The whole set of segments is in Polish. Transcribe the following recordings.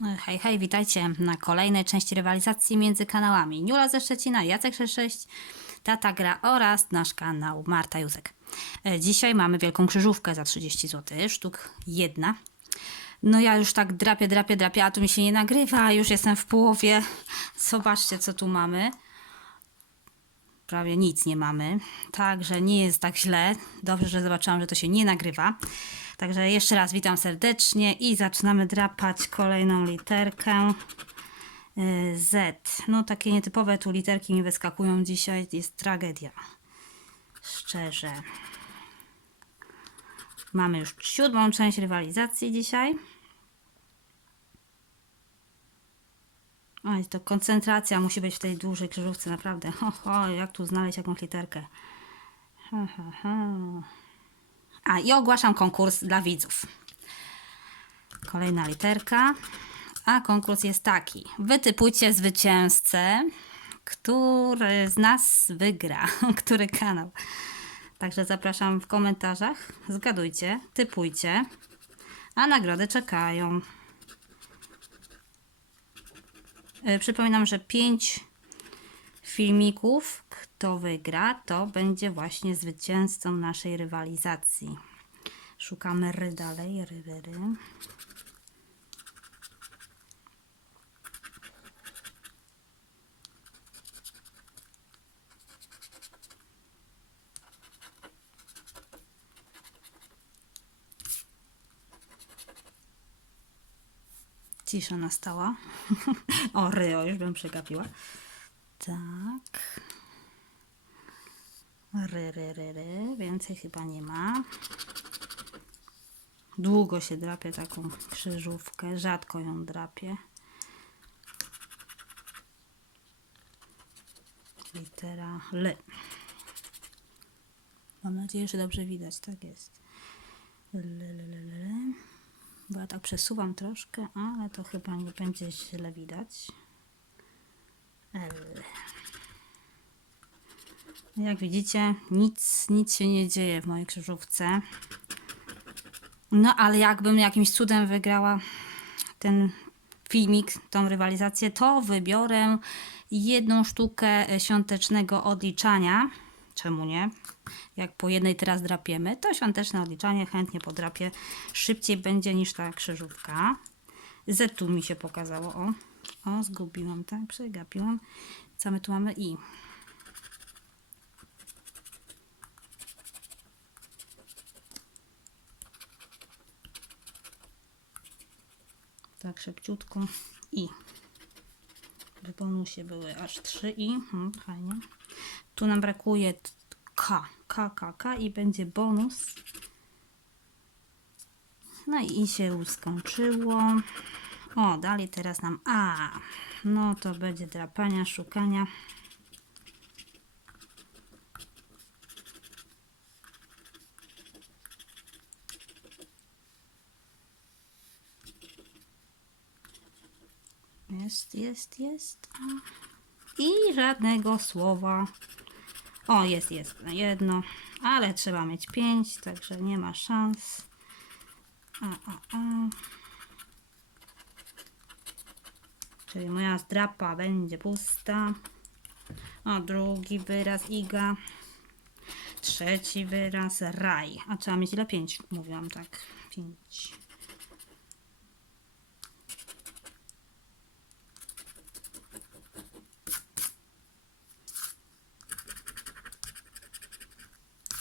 Hej, hej, witajcie na kolejnej części rywalizacji między kanałami Niula ze Szczecina, Jacek 66, Tata Gra oraz nasz kanał Marta Józek. E, Dzisiaj mamy wielką krzyżówkę za 30 zł, sztuk jedna. No ja już tak drapię, drapię, drapię, a tu mi się nie nagrywa, już jestem w połowie. Zobaczcie, co tu mamy. Prawie nic nie mamy, także nie jest tak źle. Dobrze, że zobaczyłam, że to się nie nagrywa. Także jeszcze raz witam serdecznie i zaczynamy drapać kolejną literkę. y, Z. No takie nietypowe tu literki mi wyskakują dzisiaj. Jest tragedia. Szczerze. Mamy już siódmą część rywalizacji dzisiaj. Oj, to koncentracja musi być w tej dużej krzyżówce, naprawdę. Ho, ho, jak tu znaleźć jakąś literkę? Ha, ha, ha. A i ogłaszam konkurs dla widzów. Kolejna literka. A konkurs jest taki. Wytypujcie zwycięzcę, który z nas wygra, który kanał. Także zapraszam w komentarzach. Zgadujcie, typujcie, a nagrody czekają. E, Przypominam, że 5 filmików, kto wygra, to będzie właśnie zwycięzcą naszej rywalizacji. Szukamy ry dalej, ry, ry, ry. Cisza nastała. o, już bym przegapiła. Tak. Ry, ry, ry, ry. Więcej chyba nie ma. Długo się drapie taką krzyżówkę. Rzadko ją drapie. Litera L. Mam nadzieję, że dobrze widać. Tak jest. L, l, l, l. Bo ja tak przesuwam troszkę, ale to chyba nie będzie źle widać. L. Jak widzicie, nic, nic się nie dzieje w mojej krzyżówce. No, ale jakbym jakimś cudem wygrała ten filmik, tą rywalizację, to wybiorę jedną sztukę świątecznego odliczania. Czemu nie? Jak po jednej teraz drapiemy, to świąteczne odliczanie chętnie podrapię. Szybciej będzie niż ta krzyżówka. Z tu mi się pokazało. O, o zgubiłam, tak? Przegapiłam. Co my tu mamy? I. Tak szybciutko. I. W bonusie były aż trzy i. Hmm, fajnie. Tu nam brakuje K. K, K, K i będzie bonus. No i się skończyło. O, dalej teraz nam A. No to będzie drapania, szukania. Jest, jest, jest. I żadnego słowa. O, jest, jest jedno, ale trzeba mieć pięć, także nie ma szans. A, a, a. Czyli moja zdrapa będzie pusta. O, drugi wyraz iga. Trzeci wyraz raj. A trzeba mieć ile? Pięć. Mówiłam tak. Pięć.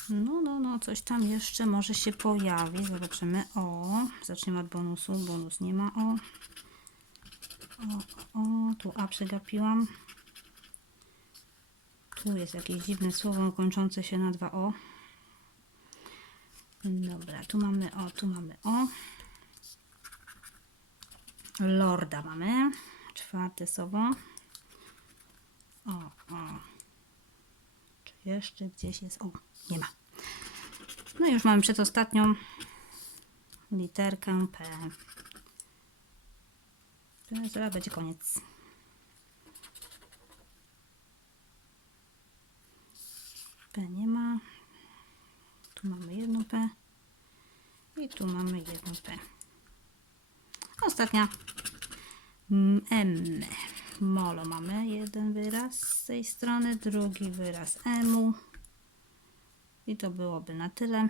No, no, no, coś tam jeszcze może się pojawi. Zobaczymy. O, zaczniemy od bonusu. Bonus nie ma. O, o, o, tu A przegapiłam. Tu jest jakieś dziwne słowo kończące się na dwa O. Dobra, tu mamy O, tu mamy O. Lorda mamy. Czwarte słowo. O, o. Czy jeszcze gdzieś jest? O, nie ma. No i już mamy przedostatnią literkę P. Zaraz będzie koniec. P nie ma. Tu mamy jedno P. I tu mamy jedno P. Ostatnia M. Molo mamy jeden wyraz z tej strony, drugi wyraz emu. I to byłoby na tyle.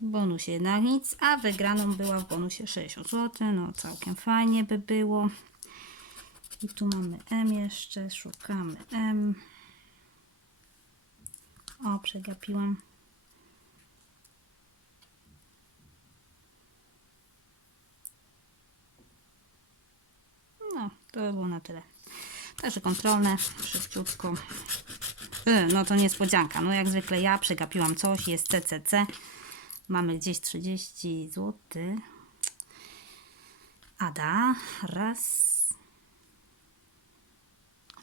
W bonusie jednak nic, a wygraną była w bonusie 60 zł. No całkiem fajnie by było. I tu mamy M jeszcze, szukamy M. O, przegapiłam. No, to by było na tyle. Także kontrolne, szybciutko. Y, No to niespodzianka. No jak zwykle ja przegapiłam coś, jest CCC. Mamy gdzieś 30 zł. Ada, raz.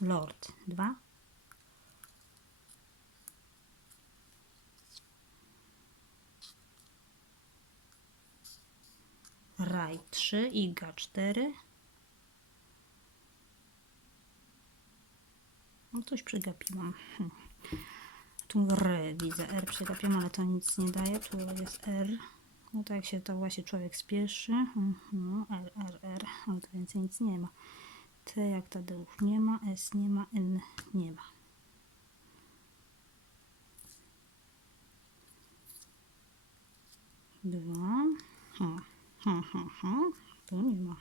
Lord, dwa. Raj, trzy. Iga, cztery. No coś przegapiłam. Hm. Tu R widzę, R przegapiłam, ale to nic nie daje. Tu jest R. No tak się to właśnie człowiek spieszy. Mhm. R, R, R. Ale to więcej nic nie ma. T jak Tadeusz nie ma, S nie ma, N nie ma. Dwa. Ha, ha, ha, ha. Tu nie ma.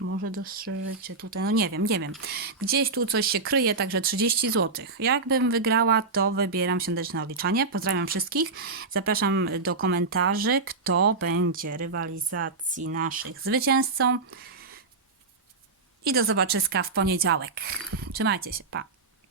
Może dostrzeżecie tutaj, no nie wiem, nie wiem. Gdzieś tu coś się kryje, także 30 zł. Jakbym wygrała, to wybieram świąteczne odliczanie. Pozdrawiam wszystkich. Zapraszam do komentarzy, kto będzie rywalizacji naszych zwycięzcą. I do zobaczyska w poniedziałek. Trzymajcie się, pa.